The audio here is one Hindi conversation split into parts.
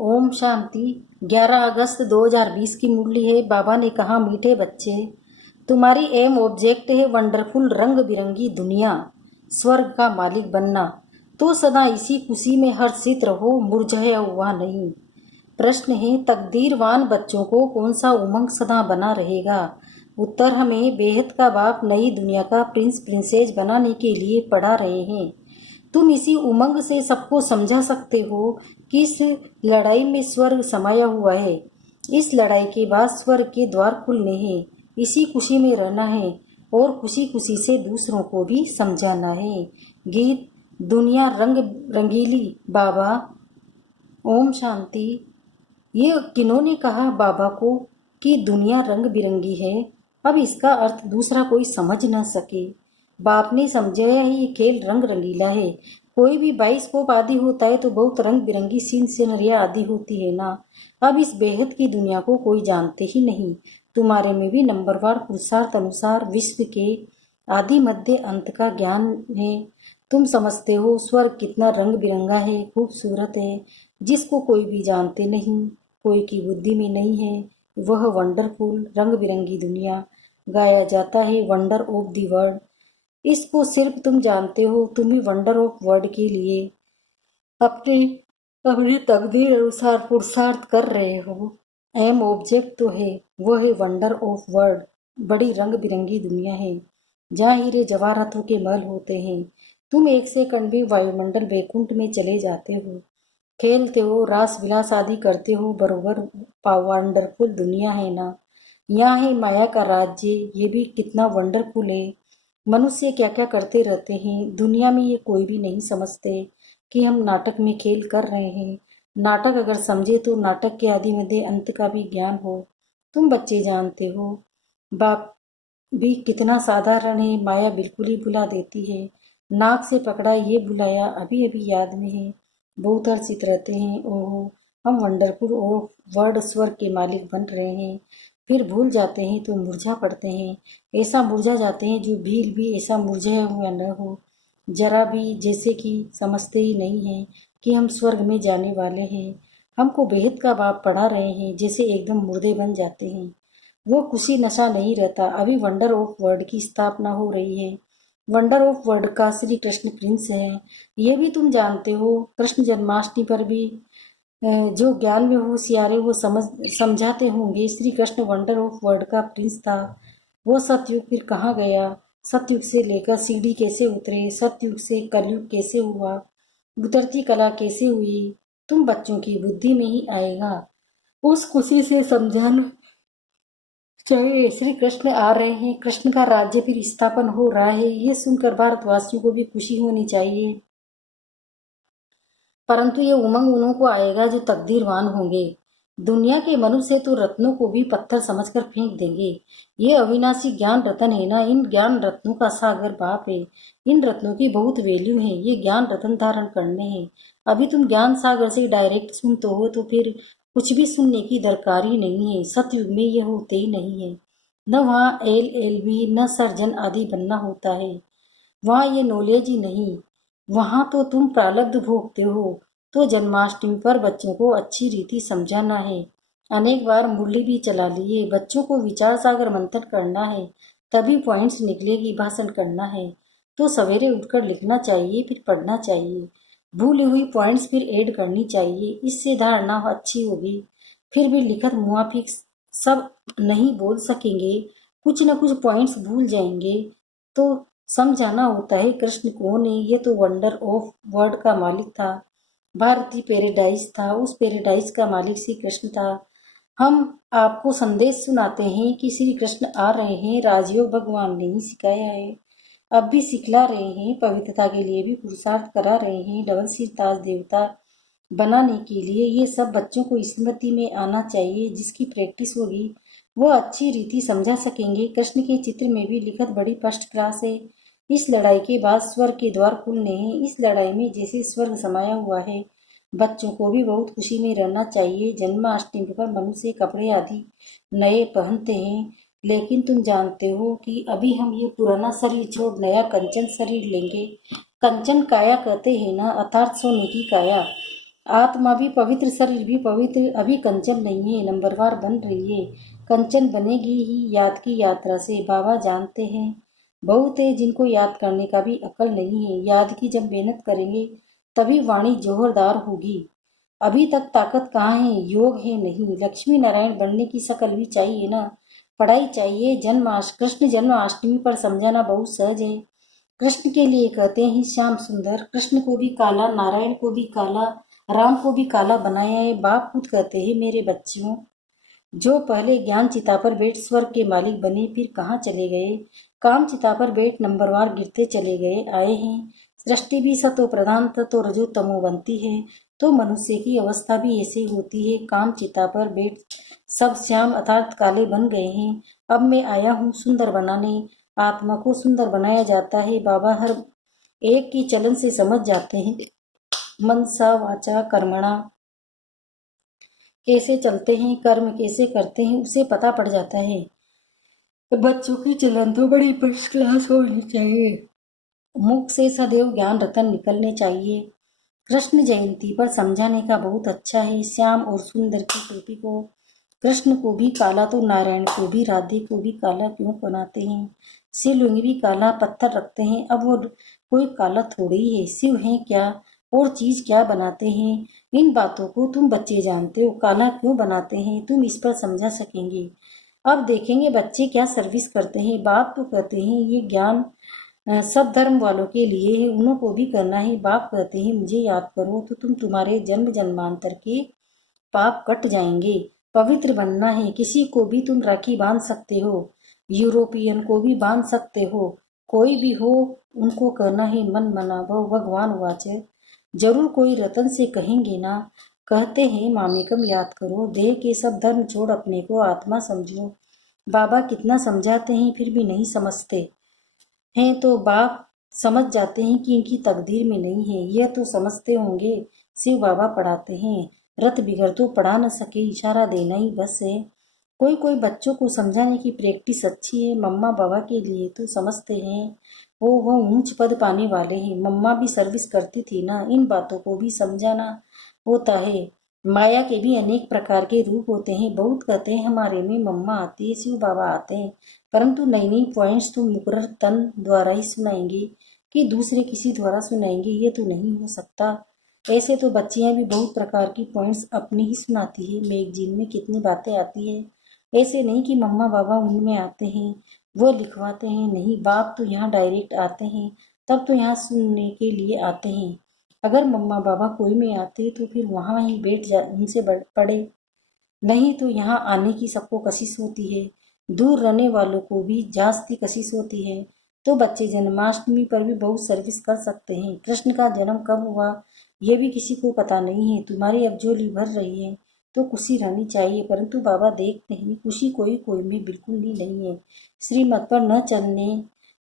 ओम शांति। 11 अगस्त 2020 की मुरली है। बाबा ने कहा, मीठे बच्चे, तुम्हारी एम ऑब्जेक्ट है वंडरफुल रंग बिरंगी दुनिया, स्वर्ग का मालिक बनना। तो सदा इसी खुशी में हर्षित रहो, मुरझाया हुआ नहीं। प्रश्न है, तकदीरवान बच्चों को कौन सा उमंग सदा बना रहेगा? उत्तर, हमें बेहद का बाप नई दुनिया का प्रिंस प्रिंसेस बनाने के लिए पढ़ा रहे हैं। तुम इसी उमंग से सबको समझा सकते हो कि इस लड़ाई में स्वर्ग समाया हुआ है। इस लड़ाई के बाद स्वर्ग के द्वार खुलने हैं। इसी खुशी में रहना है और खुशी खुशी से दूसरों को भी समझाना है। गीत दुनिया रंग रंगीली। बाबा ओम शांति। ये किन्होंने कहा बाबा को कि दुनिया रंग बिरंगी है? अब इसका अर्थ दूसरा कोई समझ न सके। बाप ने समझाया है, ये खेल रंग रंगीला है। कोई भी बाइस्कोप आदि होता है तो बहुत रंग बिरंगी सीन सीनरिया आदि होती है ना। अब इस बेहद की दुनिया को कोई जानते ही नहीं। तुम्हारे में भी नंबरवार पुरुषार्थ अनुसार विश्व के आदि मध्य अंत का ज्ञान है। तुम समझते हो स्वर्ग कितना रंग बिरंगा है, खूबसूरत है, जिसको कोई भी जानते नहीं, कोई की बुद्धि में नहीं है। वह वंडरफुल रंग बिरंगी दुनिया गाया जाता है, वंडर ऑफ दी वर्ल्ड। इसको सिर्फ तुम जानते हो। तुम ही वंडर ऑफ वर्ल्ड के लिए अपने अपनी तकदीर अनुसार पुरुषार्थ कर रहे हो। एम ऑब्जेक्ट तो है, वह है वंडर ऑफ वर्ल्ड, बड़ी रंग बिरंगी दुनिया है जहाँ हीरे जवाहरातों के महल होते हैं। तुम एक सेकंड भी वायुमंडल बैकुंठ में चले जाते हो, खेलते हो, रास विलास आदि करते हो, बरोबर वंडरफुल दुनिया है ना। यहाँ है माया का राज्य, ये भी कितना वंडरफुल है। मनुष्य क्या क्या करते रहते हैं दुनिया में, ये कोई भी नहीं समझते कि हम नाटक में खेल कर रहे हैं। नाटक अगर समझे तो नाटक के आदि मध्य अंत का भी ज्ञान हो। तुम बच्चे जानते हो बाप भी कितना साधारण है, माया बिल्कुल ही भुला देती है। नाक से पकड़ा ये बुलाया अभी अभी याद में है। बहुत हर्षित रहते हैं, ओहो हम वंडरफुल ओ वर्ड स्वर्ग के मालिक बन रहे हैं। फिर भूल जाते हैं तो मुरझा पड़ते हैं। ऐसा मुरझा जाते हैं जो भील भी ऐसा मुरझाया हुआ न हो, जरा भी, जैसे कि समझते ही नहीं है कि हम स्वर्ग में जाने वाले हैं। हमको बेहद का बाप पढ़ा रहे हैं, जैसे एकदम मुर्दे बन जाते हैं। वो खुशी नशा नहीं रहता। अभी वंडर ऑफ वर्ल्ड की स्थापना हो रही है। वंडर ऑफ वर्ल्ड का श्री कृष्ण प्रिंस है, ये भी तुम जानते हो। कृष्ण जन्माष्टमी पर भी जो ज्ञान में होशियार है वो समझाते होंगे, Shri Krishna wonder of world का प्रिंस था। वो सतयुग फिर कहाँ गया? सतयुग से लेकर सीढ़ी कैसे उतरे, सतयुग से कलयुग कैसे हुआ, उतरती कला कैसे हुई, तुम बच्चों की बुद्धि में ही आएगा। उस खुशी से समझाना चाहिए। श्री कृष्ण आ रहे हैं, कृष्ण का राज्य फिर स्थापन हो रहा है, ये सुनकर भारतवासियों को भी खुशी होनी चाहिए। परंतु ये उमंग उन्हों को आएगा जो तकदीरवान होंगे। दुनिया के मनुष्य तो रत्नों को भी पत्थर समझकर फेंक देंगे। ये अविनाशी ज्ञान रत्न है ना, इन ज्ञान रत्नों का सागर बाप है। इन रत्नों की बहुत वैल्यू है, ये ज्ञान रत्न धारण करने हैं। अभी तुम ज्ञान सागर से डायरेक्ट सुनते हो तो फिर कुछ भी सुनने की दरकार ही नहीं है। सतयुग में ये होते ही नहीं है। न वहाँ LLB न सर्जन आदि बनना होता है, वहाँ ये नॉलेज ही नहीं। वहाँ तो तुम प्रारब्ध भोगते हो। तो जन्माष्टमी पर बच्चों को अच्छी रीति समझाना है। अनेक बार मुरली भी चला लिए। बच्चों को विचार सागर मंथन करना है, तभी पॉइंट्स निकलेगी। भाषण करना है तो सवेरे उठकर लिखना चाहिए, फिर पढ़ना चाहिए। भूली हुई पॉइंट्स फिर ऐड करनी चाहिए, इससे धारणा अच्छी होगी। फिर भी लिखत मुआफिक सब नहीं बोल सकेंगे, कुछ न कुछ पॉइंट्स भूल जाएंगे। तो समझाना होता है कृष्ण कौन है। ये तो वंडर ऑफ वर्ल्ड का मालिक था, भारतीय पैराडाइज था, उस पैराडाइज का मालिक श्री कृष्ण था। हम आपको संदेश सुनाते हैं कि श्री कृष्ण आ रहे हैं, राजयोग भगवान ने ही सिखाया है, अब भी सिखला रहे हैं, पवित्रता के लिए भी पुरुषार्थ करा रहे हैं, डबल सिर ताज देवता बनाने के लिए। ये सब बच्चों को स्मृति में आना चाहिए। जिसकी प्रैक्टिस होगी वो अच्छी रीति समझा सकेंगे। कृष्ण के चित्र में भी लिखत बड़ी फर्स्ट क्लास है। इस लड़ाई के बाद स्वर्ग के द्वार खुलने हैं। इस लड़ाई में जैसे स्वर्ग समाया हुआ है, बच्चों को भी बहुत खुशी में रहना चाहिए। जन्माष्टमी पर मनुष्य कपड़े आदि नए पहनते हैं, लेकिन तुम जानते हो कि अभी हम ये पुराना शरीर छोड़ नया कंचन शरीर लेंगे। कंचन काया कहते हैं ना, अर्थात सोने की काया। आत्मा भी पवित्र, शरीर भी पवित्र, अभी कंचन नहीं है, नंबरवार बन रही है। कंचन बनेगी ही याद की यात्रा से। बाबा जानते हैं बहुत है जिनको याद करने का भी अक्ल नहीं है। याद की जब मेहनत करेंगे तभी वाणी जोहरदार होगी। अभी तक ताकत कहाँ है, योग है नहीं। लक्ष्मी नारायण बनने की शकल भी चाहिए ना, पढ़ाई चाहिए। कृष्ण जन्माष्टमी पर समझाना बहुत सहज है। कृष्ण के लिए कहते हैं श्याम सुंदर। कृष्ण को भी काला, नारायण को भी काला, राम को भी काला बनाया है। बाप खुद कहते हैं मेरे बच्चों, जो पहले ज्ञान चिता पर बैठ स्वर्ग के मालिक बने फिर कहाँ चले गए। काम चिता पर बैठ नंबरवार गिरते चले गए आए हैं। सृष्टि भी सतो प्रधान ततो रजो तमो बनती है, तो मनुष्य की अवस्था भी ऐसे होती है। काम चिता पर बैठ सब श्याम अर्थात काले बन गए हैं। अब मैं आया हूँ सुंदर बनाने। आत्मा को सुंदर बनाया जाता है। बाबा हर एक की चलन से समझ जाते हैं। मनसा वाचा कर्मणा कैसे चलते हैं, कर्म कैसे करते हैं, उसे पता पड़ जाता है। बच्चों की चलन तो बड़ी फर्स्ट क्लास होनी चाहिए। मुख से सदैव ज्ञान रतन निकलने चाहिए। कृष्ण जयंती पर समझाने का बहुत अच्छा है। श्याम और सुंदर की टोपी को कृष्ण को भी काला तो नारायण को भी, राधे को भी काला क्यों बनाते हैं। शिवलिंग भी काला पत्थर रखते हैं। अब वो कोई काला थोड़ी है, शिव है क्या और चीज क्या बनाते हैं। इन बातों को तुम बच्चे जानते हो। काला क्यों बनाते हैं तुम इस पर समझा सकेंगे। अब देखेंगे बच्चे क्या सर्विस करते हैं। बाप तो कहते हैं ये ज्ञान सब धर्म वालों के लिए है, उन्हों को भी करना है। बाप कहते हैं मुझे याद करो तो तुम्हारे जन्म जन्मांतर के पाप कट जाएंगे। पवित्र बनना है। किसी को भी तुम राखी बांध सकते हो, यूरोपियन को भी बांध सकते हो, कोई भी हो उनको करना है मन मना भव भगवान वाचे। जरूर कोई रतन से कहेंगे ना। कहते हैं मामेकम याद करो, देह के सब धर्म छोड़ अपने को आत्मा समझो। बाबा कितना समझाते हैं फिर भी नहीं समझते हैं, तो बाप समझ जाते हैं कि इनकी तकदीर में नहीं है। यह तो समझते होंगे शिव बाबा पढ़ाते हैं, रत बिगड़ तो पढ़ा न सके, इशारा देना ही बस है। कोई कोई बच्चों को समझाने की प्रैक्टिस अच्छी है। मम्मा बाबा के लिए तो समझते हैं, वो ऊंच पद पाने वाले हैं। मम्मा भी सर्विस करती थी ना। इन बातों को भी समझाना होता है। माया के भी अनेक प्रकार के रूप होते हैं। बहुत कहते हैं हमारे में मम्मा आती है, शिव बाबा आते हैं, परंतु नई नई पॉइंट्स तो मुकर्रर तन द्वारा ही सुनाएंगे कि दूसरे किसी द्वारा सुनाएंगे, ये तो नहीं हो सकता। ऐसे तो बच्चियां भी बहुत प्रकार की पॉइंट्स अपनी ही सुनाती है। मैगजीन में कितनी बातें आती है। ऐसे नहीं कि मम्मा बाबा उनमें आते हैं वो लिखवाते हैं, नहीं, बाप तो यहाँ डायरेक्ट आते हैं, तब तो यहाँ सुनने के लिए आते हैं। अगर मम्मा बाबा कोई में आते तो फिर वहाँ ही बैठ जा उनसे पढ़े, नहीं तो यहाँ आने की सबको कशिश होती है। दूर रहने वालों को भी जास्ती कशिश होती है। तो बच्चे जन्माष्टमी पर भी बहुत सर्विस कर सकते हैं। कृष्ण का जन्म कब हुआ ये भी किसी को पता नहीं है। तुम्हारी अब झोली भर रही है तो खुशी रहनी चाहिए, परंतु बाबा देखते हैं खुशी कोई कोई में बिल्कुल ही नहीं है। श्रीमत पर न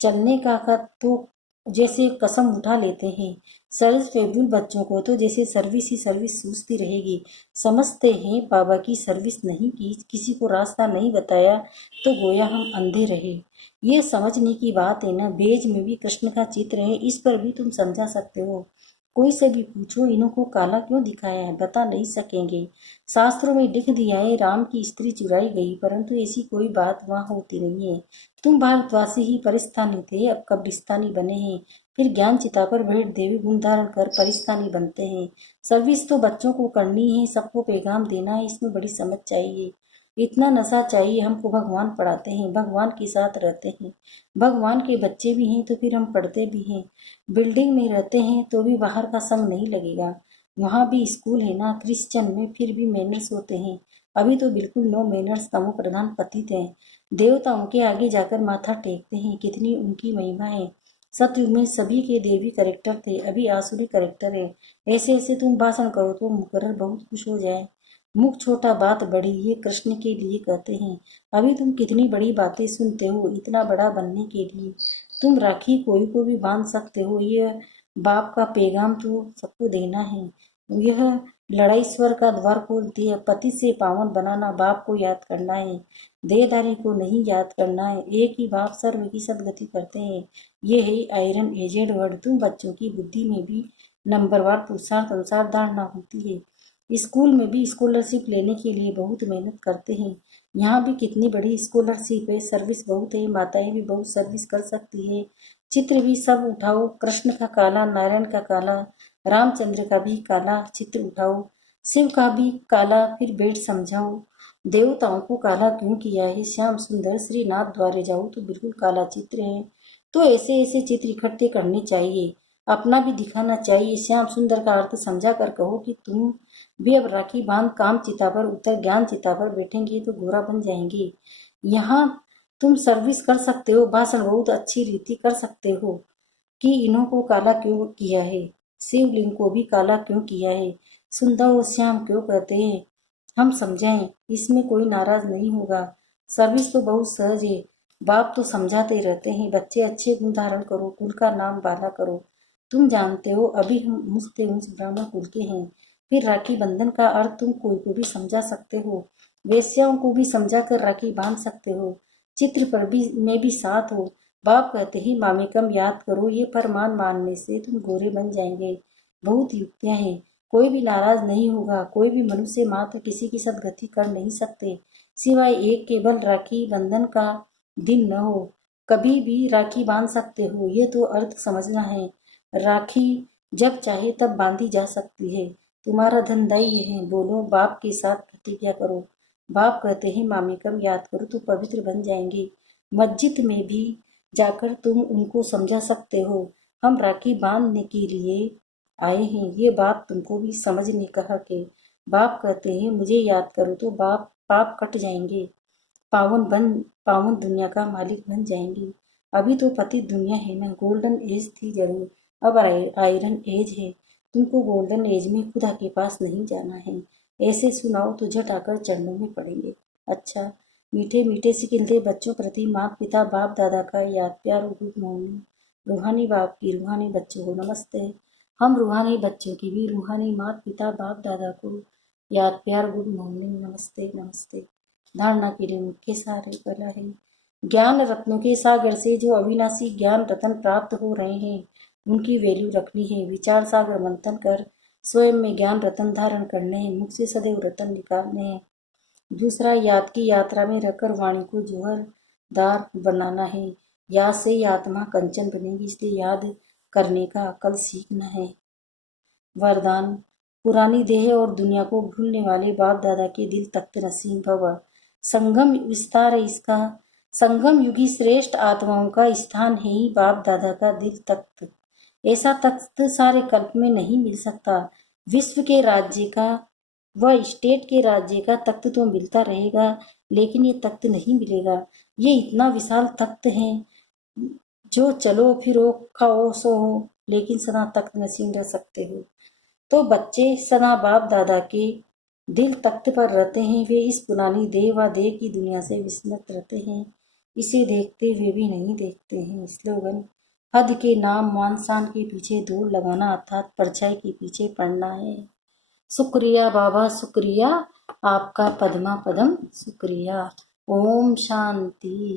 चलने का तो जैसे कसम उठा लेते हैं। सर्व फेबुल बच्चों को तो जैसे सर्विस ही सर्विस सूझती रहेगी। समझते हैं बाबा की सर्विस नहीं की, किसी को रास्ता नहीं बताया तो गोया हम अंधे रहे। ये समझने की बात है ना। बेज में भी कृष्ण का चित्र है, इस पर भी तुम समझा सकते हो। कोई से भी पूछो इन्हों को काला क्यों दिखाया है, बता नहीं सकेंगे। शास्त्रों में लिख दिया है राम की स्त्री चुराई गई, परंतु ऐसी कोई बात वहाँ होती नहीं है। तुम भारतवासी ही परिस्थानी थे, अब कब्रिस्तानी बने हैं। फिर ज्ञान चिता पर बैठ देवी गुण धारण कर परिस्थानी बनते हैं। सर्विस तो बच्चों को करनी है, सबको पैगाम देना है, इसमें बड़ी समझ चाहिए। इतना नशा चाहिए। हमको भगवान पढ़ाते हैं, भगवान के साथ रहते हैं, भगवान के बच्चे भी हैं तो फिर हम पढ़ते भी हैं। बिल्डिंग में रहते हैं तो भी बाहर का संग नहीं लगेगा। वहाँ भी स्कूल है ना, क्रिश्चियन में, फिर भी मैनर्स होते हैं। अभी तो बिल्कुल नो मैनर्स, तमो प्रधान पतित हैं। देवताओं के आगे जाकर माथा टेकते हैं, कितनी उनकी महिमा है। सतयुग में सभी के देवी करेक्टर थे, अभी आसुरी करेक्टर है। ऐसे ऐसे तुम भाषण करो तो मुकर्रर बहुत खुश हो जाए। मुख छोटा बात बड़ी, ये कृष्ण के लिए कहते हैं। अभी तुम कितनी बड़ी बातें सुनते हो इतना बड़ा बनने के लिए। तुम राखी कोई को भी बांध सकते हो, यह बाप का पैगाम तो सबको देना है। यह लड़ाई स्वर का द्वार खोलती है। पति से पावन बनाना, बाप को याद करना है, देहधारी को नहीं याद करना है। एक ही बाप सर्व की सदगति करते हैं। ये है आयरन एजेड वर्ड। तुम बच्चों की बुद्धि में भी नंबरवार पुरुषार्थ अनुसार धारणा होती है। स्कूल में भी स्कॉलरशिप लेने के लिए बहुत मेहनत करते हैं। यहाँ भी कितनी बड़ी स्कॉलरशिप है, सर्विस बहुत है, माताएं भी बहुत सर्विस कर सकती है। चित्र भी सब उठाओ, कृष्ण का काला, नारायण का काला, रामचंद्र का भी काला चित्र उठाओ, शिव का भी काला, फिर बेट समझाओ। देवताओं को काला क्यों किया है? श्याम सुंदर श्रीनाथ द्वारे जाओ तो बिल्कुल काला चित्र है। तो ऐसे ऐसे चित्र इकट्ठे करने चाहिए, अपना भी दिखाना चाहिए। श्याम सुंदर का अर्थ समझा कर कहो कि तुम भी अब राखी बांध काम चिता पर उतर ज्ञान चिता पर बैठेंगे तो गोरा बन जाएंगे। यहाँ तुम सर्विस कर सकते हो, भाषण बहुत अच्छी रीति कर सकते हो कि इन्हों को काला क्यों किया है, शिवलिंग को भी काला क्यों किया है, सुंदर और श्याम क्यों कहते हैं, हम समझाएं, इसमें कोई नाराज नहीं होगा। सर्विस तो बहुत सहज है, बाप तो समझाते रहते हैं, बच्चे अच्छे गुण धारण करो, कुल का नाम बाला करो। तुम जानते हो अभी हम मुझते उस ब्राह्मण कुल के हैं। फिर राखी बंधन का अर्थ तुम कोई को भी समझा सकते हो, वेश्याओं को भी समझा कर राखी बांध सकते हो, चित्र पर भी में भी साथ हो। बाप कहते ही मामेकम याद करो, ये फरमान मानने से तुम गोरे बन जाएंगे। बहुत युक्तियां हैं, कोई भी नाराज नहीं होगा। कोई भी मनुष्य मात्र किसी की सदगति कर नहीं सकते सिवाय एक, केवल राखी बंधन का दिन न हो। कभी भी राखी बांध सकते हो, ये तो अर्थ समझना है। राखी जब चाहे तब बांधी जा सकती है। तुम्हारा धन दैय है, बोलो बाप के साथ प्रतिज्ञा करो। बाप कहते हैं मामेकम याद करो तो पवित्र बन जाएंगे। मस्जिद में भी जाकर तुम उनको समझा सकते हो, हम राखी बांधने के लिए आए हैं। ये बात तुमको भी समझने कहा कि बाप कहते हैं मुझे याद करो तो बाप पाप कट जाएंगे, पावन दुनिया का मालिक बन जाएंगे। अभी तो पति दुनिया है ना, गोल्डन एज थी जरूर, अब आयरन एज है। तुमको गोल्डन एज में खुदा के पास नहीं जाना है। ऐसे सुनाओ तो झट आकर चरणों में पड़ेंगे। अच्छा, मीठे मीठे सिकिलते बच्चों प्रति माता पिता बाप दादा का याद प्यार और गुड मॉर्निंग। रूहानी बाप की रूहानी बच्चों को नमस्ते। हम रूहानी बच्चों की भी रूहानी माता पिता बाप दादा को याद प्यार गुड मॉर्निंग नमस्ते नमस्ते। धारणा के लिए मुख्य सार पहला है, ज्ञान रत्नों के सागर से जो अविनाशी ज्ञान रत्न प्राप्त हो रहे हैं उनकी वैल्यू रखनी है। विचार सागर मंथन कर स्वयं में ज्ञान रत्न धारण करने हैं, मुख से सदैव रत्न निकालने हैं। दूसरा, याद की यात्रा में रहकर वाणी को जोहरदार बनाना है। याद से ही आत्मा कंचन बनेगी, इसलिए याद करने का अकल सीखना है। वरदान, पुरानी देह और दुनिया को भूलने वाले बाप दादा के दिल तख्त नसीब भव। संगम विस्तार है इसका, संगम युगी श्रेष्ठ आत्माओं का स्थान है ही बाप दादा का दिल तख्त। ऐसा तख्त सारे कल्प में नहीं मिल सकता। विश्व के राज्य का वह स्टेट के राज्य का तख्त तो मिलता रहेगा, लेकिन ये तख्त नहीं मिलेगा। ये इतना विशाल तख्त है जो चलो फिरो खाओ सो हो, लेकिन सदा तख्त नसीब रह सकते हो। तो बच्चे सदा बाप दादा के दिल तख्त पर रहते हैं। वे इस पुरानी देह व देह की दुनिया से विस्मृत रहते हैं, इसे देखते हुए भी नहीं देखते हैं। स्लोगन, हद के नाम मान शान के पीछे दौड़ लगाना अर्थात परछाई के पीछे पड़ना है। शुक्रिया बाबा, शुक्रिया आपका पद्मा पदम, शुक्रिया। ओम शांति।